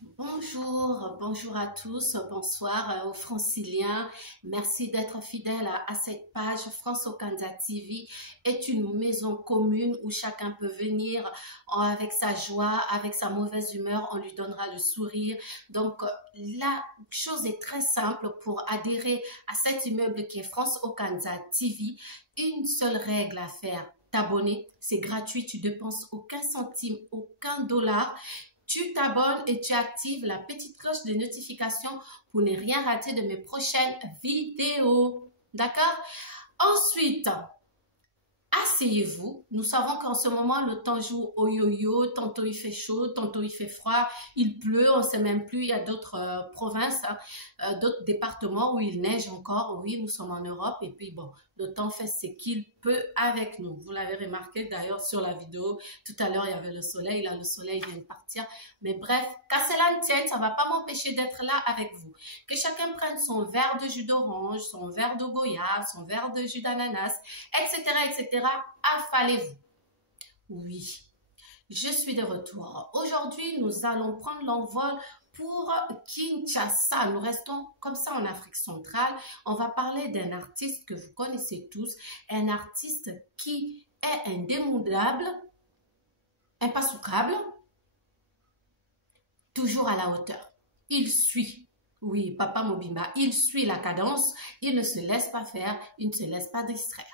Bonjour à tous, bonsoir aux franciliens. Merci d'être fidèles à cette page. France Okanda TV est une maison commune où chacun peut venir avec sa joie, avec sa mauvaise humeur, on lui donnera le sourire. Donc, la chose est très simple pour adhérer à cet immeuble qui est France Okanda TV. Une seule règle à faire. T'abonner, c'est gratuit, tu dépenses aucun centime, aucun dollar. Tu t'abonnes et tu actives la petite cloche de notification pour ne rien rater de mes prochaines vidéos. D'accord? Ensuite, asseyez-vous. Nous savons qu'en ce moment, le temps joue au yo-yo. Tantôt il fait chaud, tantôt il fait froid. Il pleut, on ne sait même plus. Il y a d'autres provinces, d'autres départements où il neige encore. Oui, nous sommes en Europe. Et puis bon, le temps fait ce qu'il peut avec nous. Vous l'avez remarqué d'ailleurs sur la vidéo. Tout à l'heure, il y avait le soleil. Là, le soleil vient de partir. Mais bref, qu'à cela ne tienne, ça ne va pas m'empêcher d'être là avec vous. Que chacun prenne son verre de jus d'orange, son verre de goyave, son verre de jus d'ananas, etc., etc. Affalez-vous. Oui, je suis de retour. Aujourd'hui, nous allons prendre l'envol pour Kinshasa. Nous restons comme ça en Afrique centrale. On va parler d'un artiste que vous connaissez tous, un artiste qui est indémodable, impassoucable, toujours à la hauteur. Il suit. Oui, Papa Mobimba, il suit la cadence, il ne se laisse pas faire, il ne se laisse pas distraire.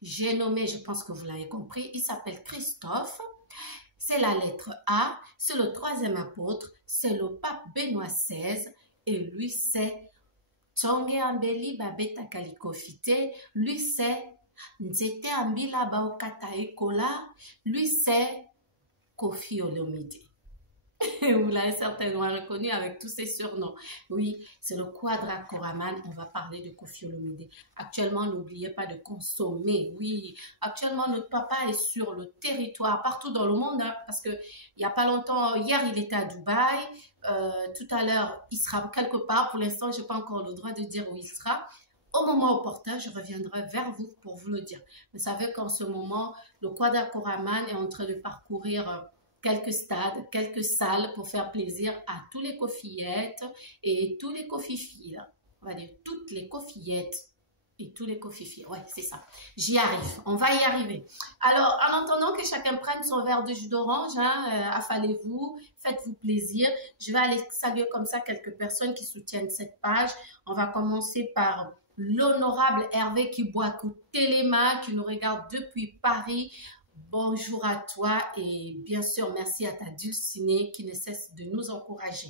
J'ai nommé, je pense que vous l'avez compris, il s'appelle Christophe. C'est la lettre A, c'est le troisième apôtre, c'est le pape Benoît XVI, et lui c'est Tonge Ambeli Babeta Kalikofite, lui c'est Nzete Ambila Baokata Ekola, lui c'est Koffi Olomide. Vous l'avez certainement reconnu avec tous ses surnoms. Oui, c'est le Quadra Koraman. On va parler de Koffi Olomide. Actuellement, n'oubliez pas de consommer. Oui, actuellement, notre papa est sur le territoire, partout dans le monde, hein, parce que il n'y a pas longtemps, hier, il était à Dubaï. Tout à l'heure, il sera quelque part. Pour l'instant, je n'ai pas encore le droit de dire où il sera. Au moment opportun, je reviendrai vers vous pour vous le dire. Vous savez qu'en ce moment, le Quadra Koraman est en train de parcourir quelques stades, quelques salles pour faire plaisir à tous les coffillettes et tous les coffifis. On va dire toutes les coffillettes et tous les coffifis. Ouais, c'est ça. J'y arrive. On va y arriver. Alors, en attendant que chacun prenne son verre de jus d'orange, affalez-vous, faites-vous plaisir. Je vais aller saluer comme ça quelques personnes qui soutiennent cette page. On va commencer par l'honorable Hervé Kibouakou Téléma qui nous regarde depuis Paris. Bonjour à toi et bien sûr, merci à ta dulcinée qui ne cesse de nous encourager.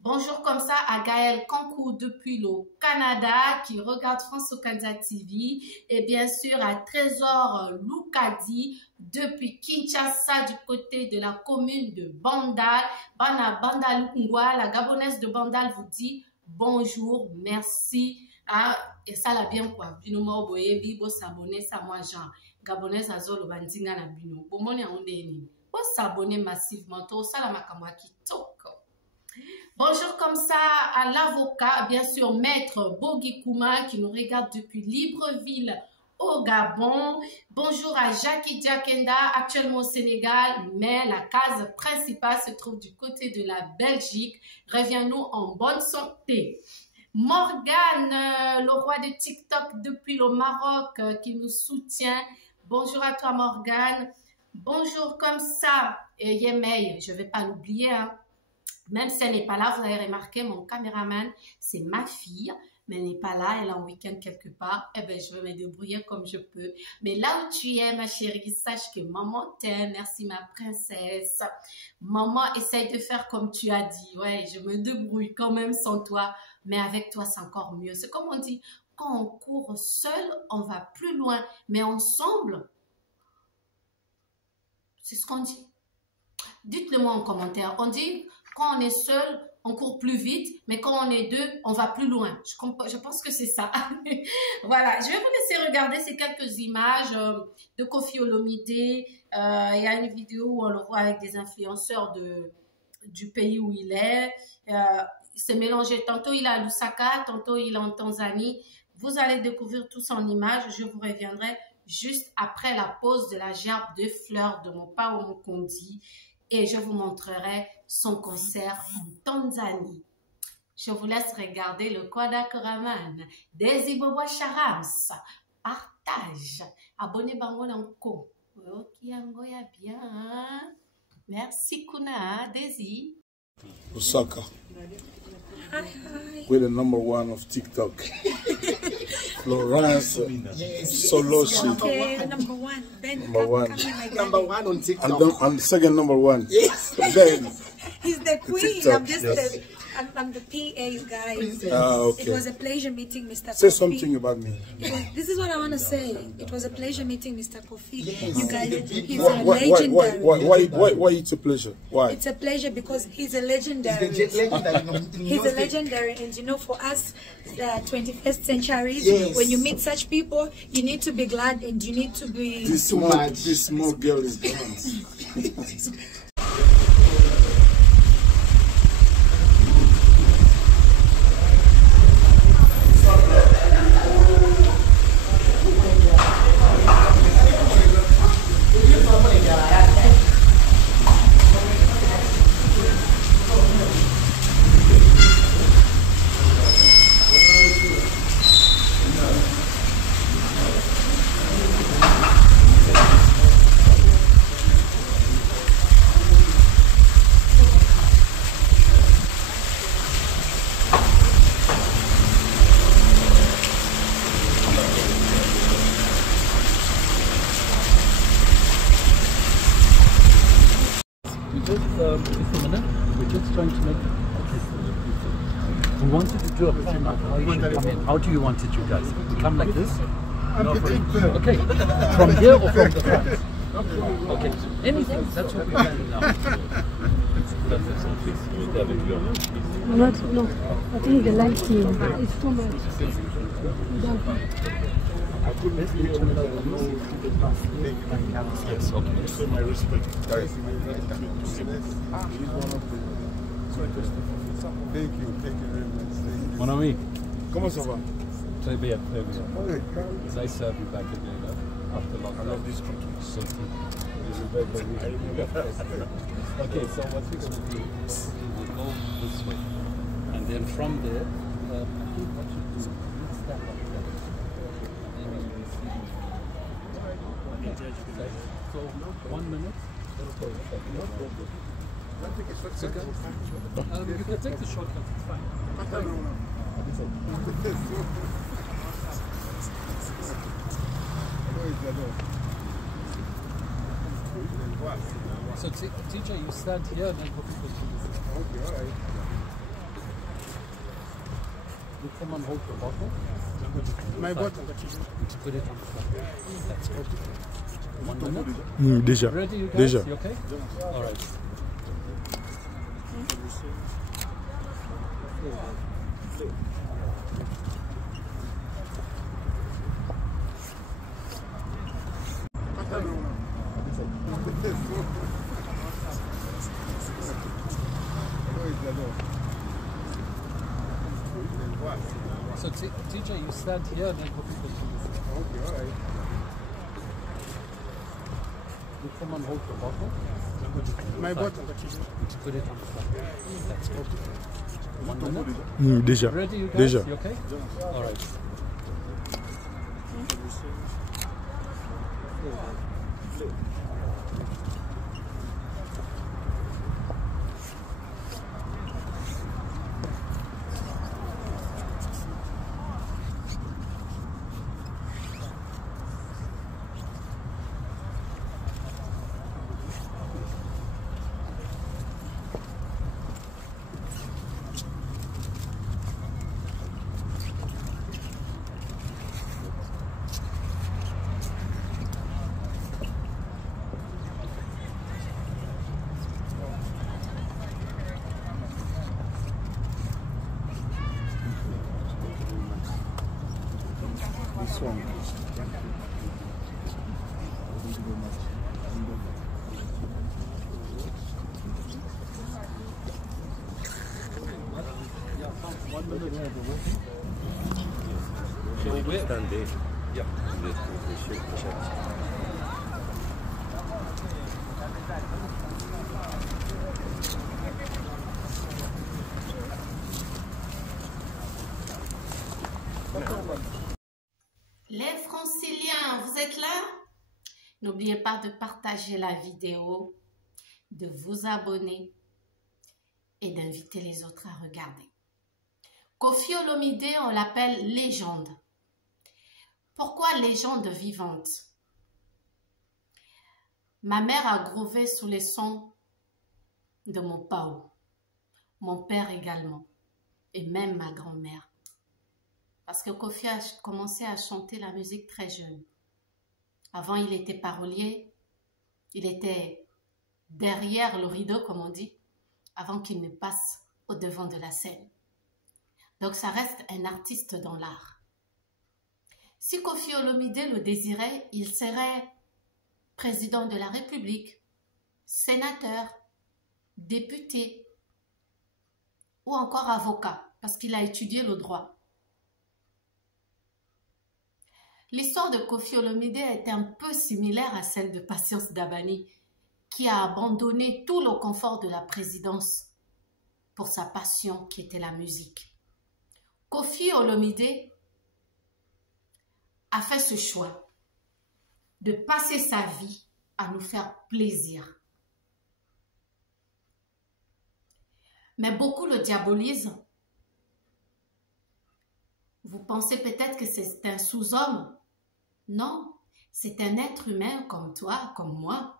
Bonjour comme ça à Gaël Kankou depuis le Canada qui regarde France Okanda TV et bien sûr à Trésor Loukadi depuis Kinshasa du côté de la commune de Bandal. Bana Bandal Ngwa, la gabonaise de Bandal vous dit bonjour, merci. Et ça l'a bien quoi. Binomo boye bibo s'abonner ça moi Jean. Gabonais azolo bandinga na bino. Bomoni aondeni. Pour s'abonner massivement to sala makamwa kitoko. Bonjour comme ça à l'avocat, bien sûr Maître Bogi Kouma qui nous regarde depuis Libreville au Gabon. Bonjour à Jackie Diakenda, actuellement au Sénégal, mais la case principale se trouve du côté de la Belgique. Reviens-nous en bonne santé. Morgane, le roi de TikTok depuis le Maroc qui nous soutient. Bonjour à toi Morgane. Bonjour comme ça. Et Yemei, je ne vais pas l'oublier. Hein. Même si elle n'est pas là, vous avez remarqué, mon caméraman, c'est ma fille. Mais elle n'est pas là, elle est en week-end quelque part. Eh bien, je vais me débrouiller comme je peux. Mais là où tu es, ma chérie, sache que maman t'aime. Merci ma princesse. Maman essaye de faire comme tu as dit. Ouais, je me débrouille quand même sans toi. Mais avec toi, c'est encore mieux. C'est comme on dit, quand on court seul, on va plus loin. Mais ensemble, c'est ce qu'on dit. Dites-le moi en commentaire. On dit, quand on est seul, on court plus vite. Mais quand on est deux, on va plus loin. Je pense que c'est ça. Voilà, je vais vous laisser regarder ces quelques images de Koffi Olomide. Il y a une vidéo où on le voit avec des influenceurs du pays où il est. C'est mélangé. Tantôt il est à Lusaka, tantôt il est en Tanzanie. Vous allez découvrir tout en images. Je vous reviendrai juste après la pause de la gerbe de fleurs de mon Pao Mukundi et je vous montrerai son concert en Tanzanie. Je vous laisse regarder le Kodakuraman. Desi Bobo Charams. Partage. Abonnez-vous encore. Ok, ya bien. Merci Kuna, Desi. Osaka. Hi. We're the #1 of TikTok. Florence Soloshi. Okay, number one. Ben, Number one. come here, my Number darling. 1 on TikTok. And the second #1. Yes. Then, He's the queen. TikTok, I'm just yes. I'm the PA, you guys. okay. It was a pleasure meeting Mr. Say Kofi. something about me. This is what I want to say. It was a pleasure meeting Mr. Kofi. You guys, he's a Why legendary. it's a pleasure? Why? It's a pleasure because he's a legendary. He's a legendary, and you know, for us, 21st centuries, Yes. when you meet such people, you need to be glad and you need to be. This small girl is gone. We're just trying to make. We wanted to do a plan of how you should come in. How do you want it, you guys? We come like this? Okay. From here or from the front? Okay. Anything. That's what we're planning now. No. I think the lighting is too much. Yes, okay. So my respect. Thank you very much. Mon ami. Comment ça va? Très bien, très bien. It's nice to have you back again after long I love this country. So, okay, so what we're going to do is we'll go this way. And then from there, I think what you do is step up there. Then you will see. Okay, so 1 minute. So guys, you can take the shortcut, it's fine. So TJ, you stand here and then for people to listen. Okay, all right. Will someone hold the bottle? My bottle. Put it on the floor. That's good. 1 minute. Déjà. Ready, you guys? Déjà. You okay? All right. So TJ, you stand here and then for people to listen. Okay, all right. Will someone hold the bottle? My bottle. Put it on the floor. That's good. 1 minute. Déjà. Ready, you guys? Déjà. You okay? All right. This one. So where? Stand there. Yeah. N'oubliez pas de partager la vidéo, de vous abonner et d'inviter les autres à regarder. Koffi Olomide, on l'appelle légende. Pourquoi légende vivante? Ma mère a grové sous les sons de mon pao, mon père également, et même ma grand-mère. Parce que Koffi a commencé à chanter la musique très jeune. Avant, il était parolier, il était derrière le rideau, comme on dit, avant qu'il ne passe au devant de la scène. Donc, ça reste un artiste dans l'art. Si Koffi Olomide le désirait, il serait président de la République, sénateur, député ou encore avocat, parce qu'il a étudié le droit. L'histoire de Koffi Olomide est un peu similaire à celle de Patience Dabani, qui a abandonné tout le confort de la présidence pour sa passion qui était la musique. Koffi Olomide a fait ce choix de passer sa vie à nous faire plaisir. Mais beaucoup le diabolisent. Vous pensez peut-être que c'est un sous-homme. Non, c'est un être humain comme toi, comme moi,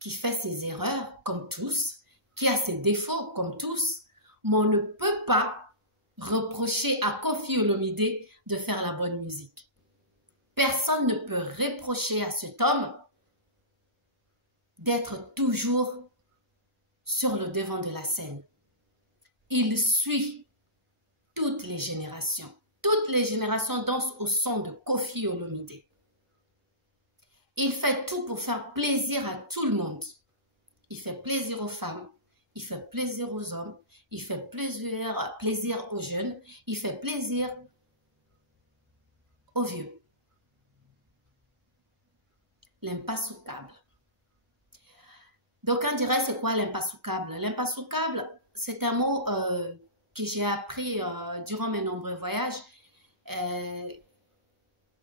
qui fait ses erreurs comme tous, qui a ses défauts comme tous, mais on ne peut pas reprocher à Koffi Olomide de faire la bonne musique. Personne ne peut reprocher à cet homme d'être toujours sur le devant de la scène. Il suit toutes les générations. Toutes les générations dansent au son de Koffi Olomide. Il fait tout pour faire plaisir à tout le monde. Il fait plaisir aux femmes, il fait plaisir aux hommes, il fait plaisir aux jeunes, il fait plaisir aux vieux. L'impassoucable. D'aucuns diraient c'est quoi l'impassoucable? L'impassoucable, c'est un mot que j'ai appris durant mes nombreux voyages.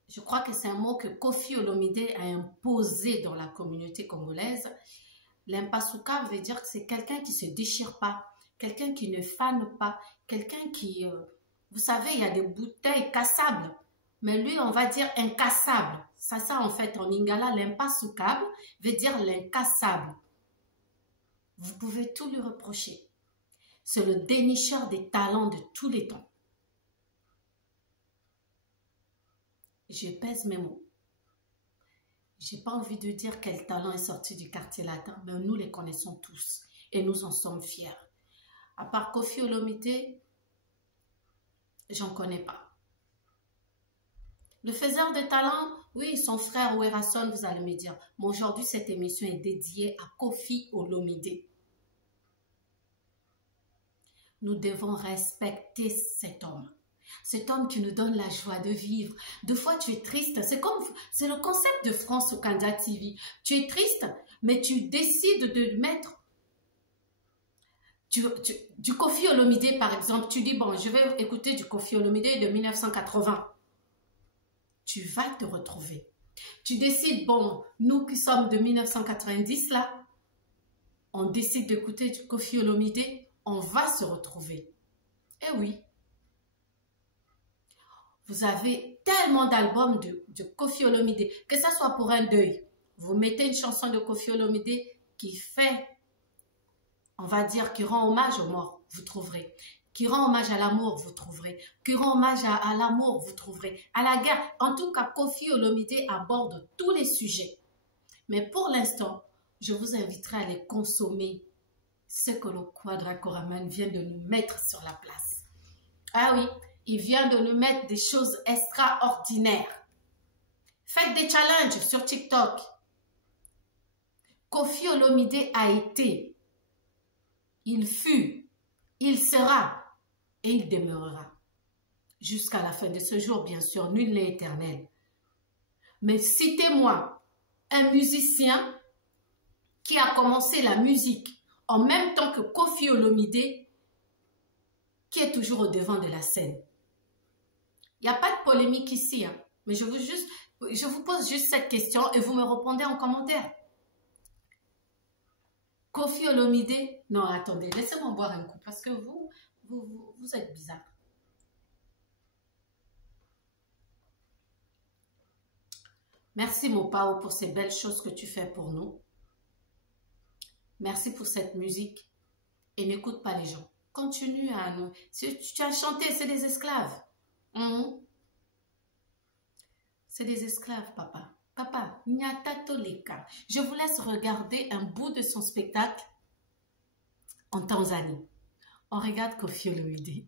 Je crois que c'est un mot que Koffi Olomide a imposé dans la communauté congolaise. L'impassoucable veut dire que c'est quelqu'un qui ne se déchire pas, quelqu'un qui ne fane pas, quelqu'un qui... vous savez, il y a des bouteilles cassables, mais lui, on va dire incassable. Ça en fait, en lingala, l'impassoucable veut dire l'incassable. Vous pouvez tout lui reprocher. C'est le dénicheur des talents de tous les temps. Je pèse mes mots. J'ai pas envie de dire quel talent est sorti du quartier latin, mais nous les connaissons tous et nous en sommes fiers. À part Koffi Olomide, j'en connais pas. Le faiseur de talent, oui, son frère Werason, vous allez me dire. Mais aujourd'hui, cette émission est dédiée à Koffi Olomide. Nous devons respecter cet homme. Cet homme qui nous donne la joie de vivre. Des fois, tu es triste. C'est le concept de France Okanda TV. Tu es triste, mais tu décides de mettre du Koffi Olomide, par exemple. Tu dis, bon, je vais écouter du Koffi Olomide de 1980. Tu vas te retrouver. Tu décides, bon, nous qui sommes de 1990, là, on décide d'écouter du Koffi Olomide, on va se retrouver. Eh oui. Vous avez tellement d'albums de Koffi Olomide, que ça soit pour un deuil. Vous mettez une chanson de Koffi Olomide qui fait, on va dire, qui rend hommage aux morts, vous trouverez. Qui rend hommage à l'amour, vous trouverez. Qui rend hommage à l'amour, vous trouverez. À la guerre. En tout cas, Koffi Olomide aborde tous les sujets. Mais pour l'instant, je vous inviterai à les consommer, ce que le Quadra Koraman vient de nous mettre sur la place. Ah oui, il vient de nous mettre des choses extraordinaires. Faites des challenges sur TikTok. Koffi Olomide a été, il fut, il sera et il demeurera. Jusqu'à la fin de ce jour, bien sûr, nul n'est éternel. Mais citez-moi un musicien qui a commencé la musique en même temps que Koffi Olomide, qui est toujours au devant de la scène. Il n'y a pas de polémique ici, hein, mais je veux juste Je vous pose juste cette question et vous me répondez en commentaire. Koffi Olomide? Non, attendez, laissez-moi boire un coup parce que vous êtes bizarre. Merci mon Pao pour ces belles choses que tu fais pour nous. Merci pour cette musique. Et n'écoute pas les gens. Continue à nous. Si tu as chanté, c'est des esclaves. C'est des esclaves, papa. Papa, Nyata Toleka. Je vous laisse regarder un bout de son spectacle en Tanzanie. On regarde Koffi Olomide.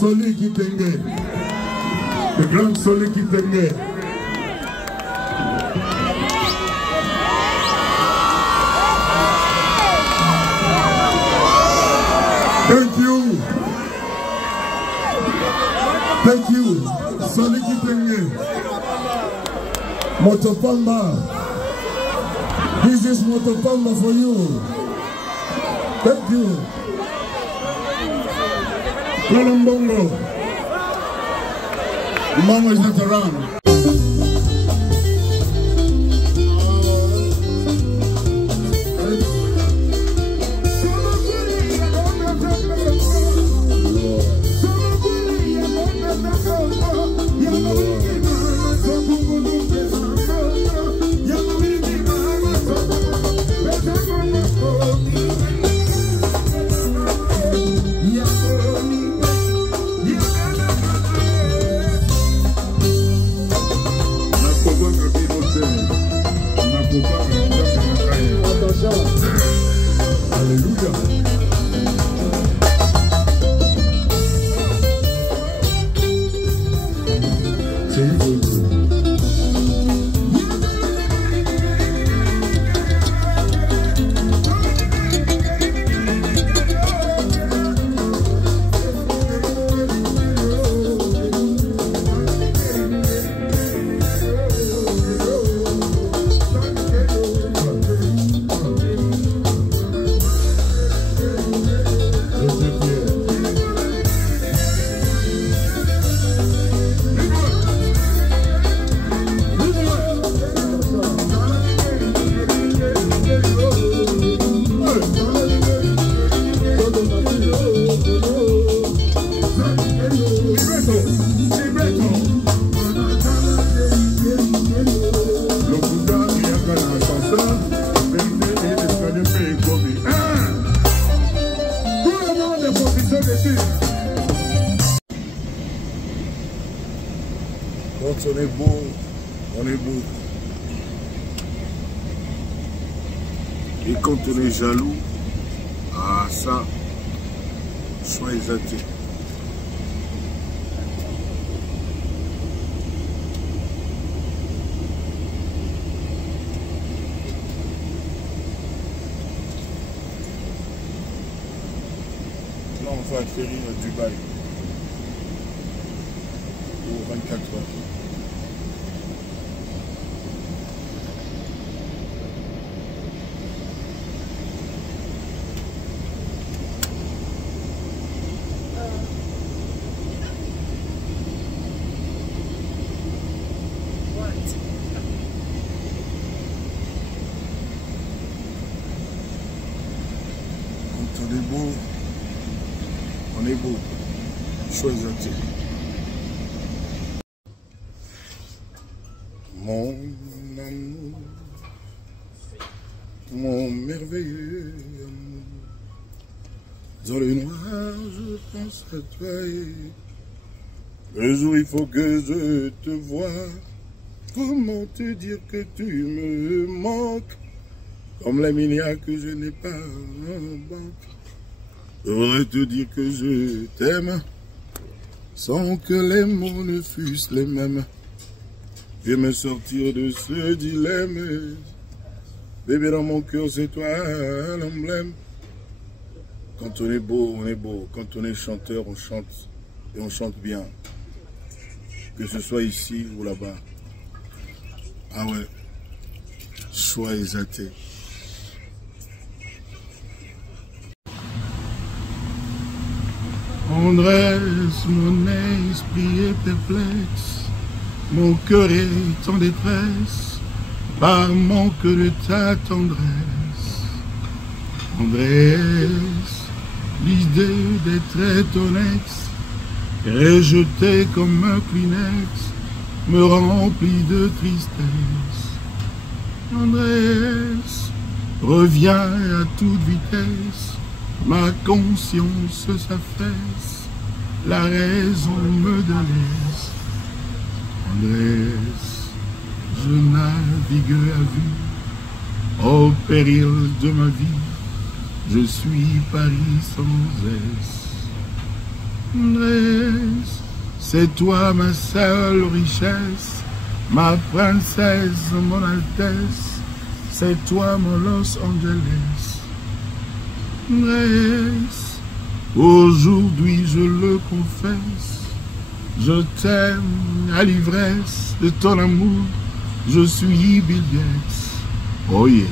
Soli Kitenge, le grand Soli Kitenge. Thank you. Thank you. Soli Kitenge. Motopamba. This is Motopamba for you. Thank you. Mbongo. Mama is not around. Quand on est beau, on est beau. Et quand on est jaloux, ah ça, soyez athées. Là, on va atterrir à Dubaï pour 24 heures. Choix athée. Mon amour, mon merveilleux amour, dans le noir je pense à toi et le jour il faut que je te voie. Comment te dire que tu me manques comme les milliards que je n'ai pas en banque. Je voudrais te dire que je t'aime sans que les mots ne fussent les mêmes. Viens me sortir de ce dilemme. Bébé, dans mon cœur, c'est toi l'emblème. Quand on est beau, on est beau. Quand on est chanteur, on chante. Et on chante bien. Que ce soit ici ou là-bas. Ah ouais. Choix athée. Andresse, mon esprit est perplexe. Mon cœur est en détresse par manque de ta tendresse. Andresse, l'idée d'être ton ex, rejeté comme un Kleenex, me remplit de tristesse. Andresse, reviens à toute vitesse, ma conscience s'affaisse, la raison me délaisse. Andresse, je navigue à vue, au péril de ma vie, je suis Paris sans S. Andresse, c'est toi ma seule richesse, ma princesse, mon Altesse, c'est toi mon Los Angeles. Andresse, aujourd'hui je le confesse, je t'aime à l'ivresse de ton amour, je suis Bill Gates. Oh yeah.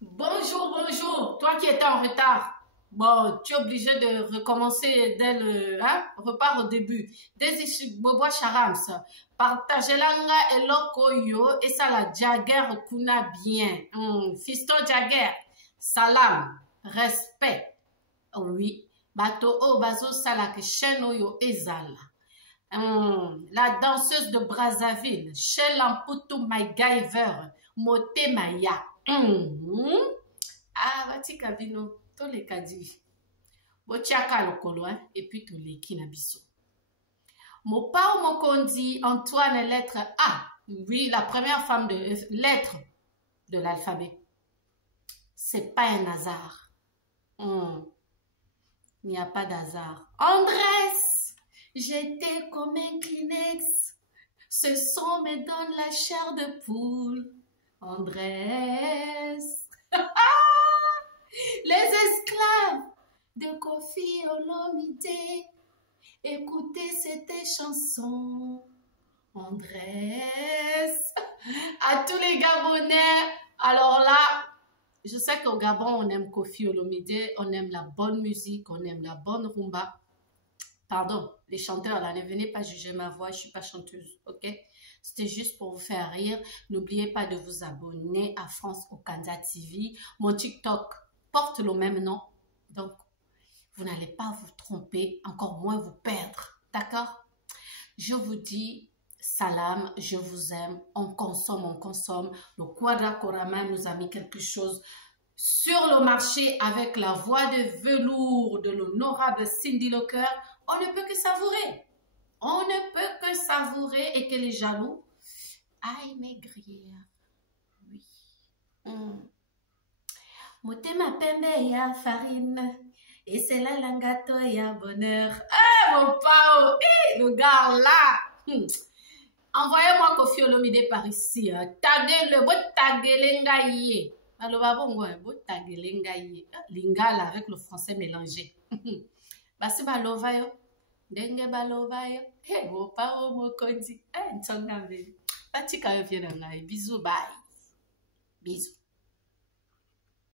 Bonjour, toi qui étais en retard. Bon, tu es obligé de recommencer dès le repart au début. Dès ici, Bobo Charams, partagez l'anga et l'okoyo et ça la Jagger kuna bien. Fiston Jagger, salam, respect. Oui. Bato o bazo salak chenoyo ezala. La danseuse de Brazzaville, Shelamputu MacGyver, Mote Maya. Ah, bati kabino, to le kadi. Botiaka lokolo, et puis to le kinabiso. Mopa ou mokondi, Antoine, lettre A. Oui, la première femme de lettre de l'alphabet. C'est pas un hasard. Il n'y a pas d'hasard. Andresse, j'étais comme un Kleenex. Ce son me donne la chair de poule. Andresse. Les esclaves de Kofi Olomide. Écoutez cette chanson. Andresse. À tous les Gabonais. Alors là, je sais qu'au Gabon, on aime Kofi Olomide, on aime la bonne musique, on aime la bonne rumba. Pardon, les chanteurs, là, ne venez pas juger ma voix, je ne suis pas chanteuse, ok? C'était juste pour vous faire rire. N'oubliez pas de vous abonner à France Okanda TV. Mon TikTok porte le même nom, donc vous n'allez pas vous tromper, encore moins vous perdre, d'accord? Je vous dis... Salam, je vous aime, on consomme. Le Quadra Korama nous a mis quelque chose sur le marché avec la voix de velours de l'honorable Cindy Locker. On ne peut que savourer. On ne peut que savourer et que les jaloux aillent maigrir. Oui. Motema pembe ya farine et c'est là langato ya bonheur. Eh mon pao, le gars là. Envoyez-moi Kofi Olomide par ici. Taguez-le, vous taguez l'engaïe. Alors, vous taguez l'engaïe. Lingala avec le français mélangé. Basi balovayo. Denge balovayo. Eh, vous pas au mot kondi. Eh, n'tsonga mbele. Batika yo viens d'engaïe. Bisous, bye. Bisous.